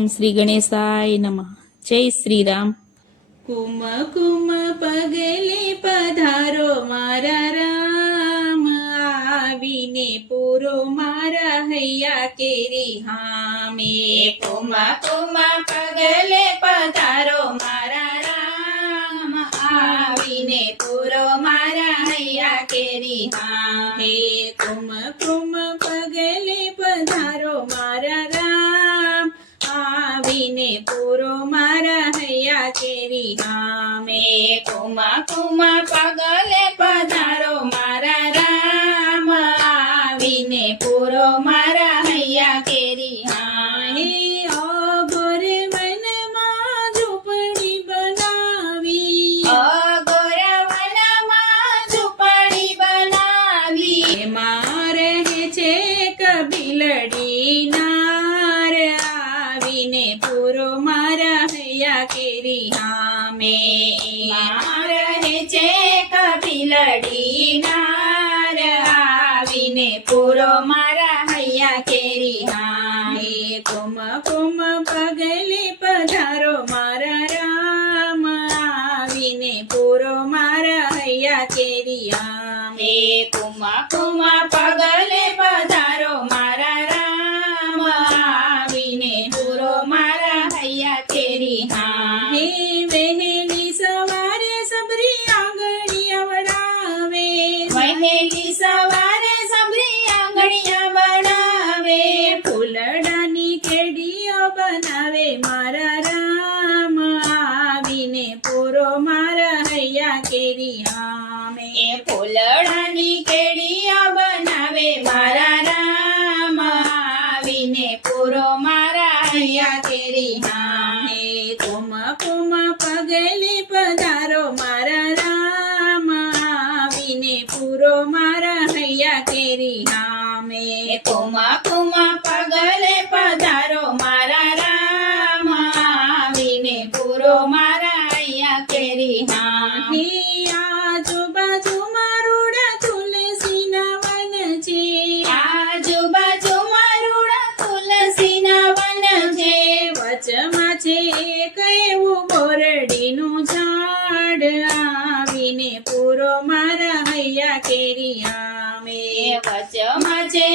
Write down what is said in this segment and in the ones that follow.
ઓમ શ્રી ગણેશાય નમઃ. જય શ્રી રામ. કુમ કુમ પગલે પધારો મારા રામ, આવીને પૂરો મારા હૈયા કેરી હામે. કુમ કુમ પગલે પધારો મારા રામ, આવીને પૂરો મારા હૈયા કેરી હામે. કુમ કુમ પગલે પધારો મારા રામ, આવીને પૂરો મારા હૈયા કેરી હામે. કુમ કુમ પગલે પધારો મારા રામ, આવીને પૂરો મારા હૈયા કેરી હામે. અઘોર વનમાં ઝૂંપડી બનાવી, અઘોર વનમાં ઝૂંપડી બનાવી, એમાં રહે છે કબીલડી નાર, આવીને પૂરો મારા હૈયા કેરી હામે. એમાં રહે છે કબીલડી નાર, આવીને પૂરો મારા હૈયા કેરી હામે. કુમ કુમ પગલે પધારો મારા રામ, આવીને પૂરો મારા હૈયા કેરી હામે. કુમ કુમ પગલે પધારો મારા રામ, આવીને પૂરો મારા હૈયા કેરી હામે. વહેલી સવારે સબરી આંગળીયા વડાવે, વહેલી સવારે સબરી આંગળીયા વડાવે, ફૂલડાની કેડીઓ બનાવે મારા રામ, આવીને પૂરો મારા હૈયા કેરી હામે. ફૂલડાની કેડીઓ બનાવે મારા રામ, આવીને પૂરો મારા હૈયા કેરી હામે. કુમ કુમ પગલે પધારો મારા રામ, આવીને પૂરો મારા હૈયા કેરી હામે. કુમ કુમ પગલે પધારો મારા રામ, આવીને પૂરો મારા હૈયા કેરી હામે. આજુબાજુમાં રૂડા તુલસીના વન છે, આજુબાજુમાં રૂડા તુલસીના વન છે, વચમાં છે એક એવું બોરડીનું ઝાડ, આવીને પૂરો મારા હૈયા કેરી હામે. વચમાં છે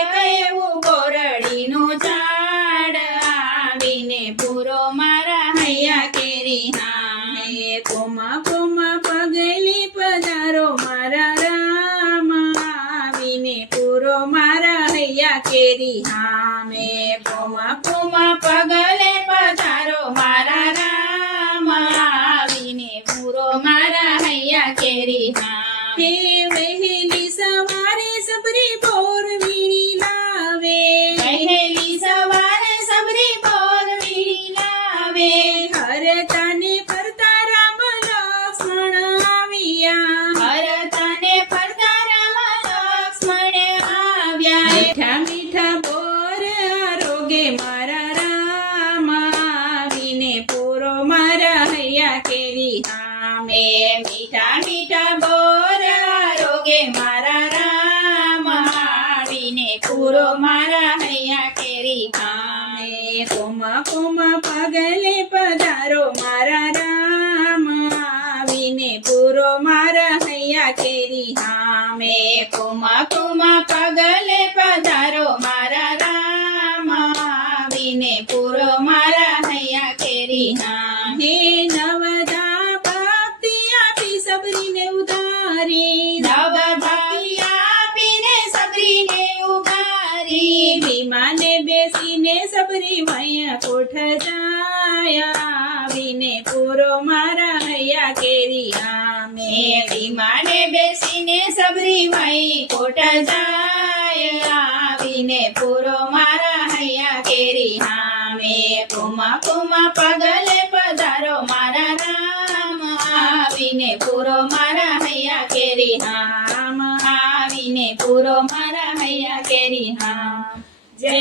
એક એવું બોરડીનું ઝાડ, આવીને પૂરો મારા હૈયા કેરી હામે. કુમ કુમ પગલે પધારો મારા રામ, આવીને પૂરો મારા હૈયા કેરી હામે. કુમ કુમ પગલે પધારો મારા રામ, આવીને પૂરો મારા હૈયા કેરી હામે. વહેલી સવારે સબરી બોર વીણી લાવે, વહેલી સવારે સબરી બોર વીણી લાવે, હરતાને ફરતા રામ લક્ષ્મણ આવ્યા, હરતાને ફરતા રામ લક્ષ્મણ આવ્યા. મીઠા મીઠા બોર આરોગે મારા રામ, આવીને પૂરો મારા હૈયા કેરી હામે. મીઠા મીઠા બોર આરોગે મારા રામ, આવીને પૂરો મારા હૈયા કેરી હામે. કુમ કુમ પગલે પધારો મારા રામ, આવીને પૂરો મારા હૈયા કેરી હામે. કુમ કુમ પગલે પધારો મારા રામ, આવીને પૂરો મારા હૈયા કેરી હામે. નવદા ભક્તિ આપી સબરીને ઉધારી, નવદા ભક્તિ આપીને સબરીને ઉગારી, વિમાને બેસીને સબરી મૈયા કોઠ જાય, આવીને પૂરો મારા હૈયા કેરી હામે. વિમાને બેસીને સબરી મઈ કોઠ જાય, આવીને પૂરો મારા હૈયા કેરી હામે. કુમ કુમ પગલે પધારો મારા રામ, આવીને પૂરો મારા હૈયા કેરી હામ, આવીને પૂરો મારા હૈયા કેરી હામ. જય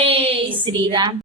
શ્રી રામ.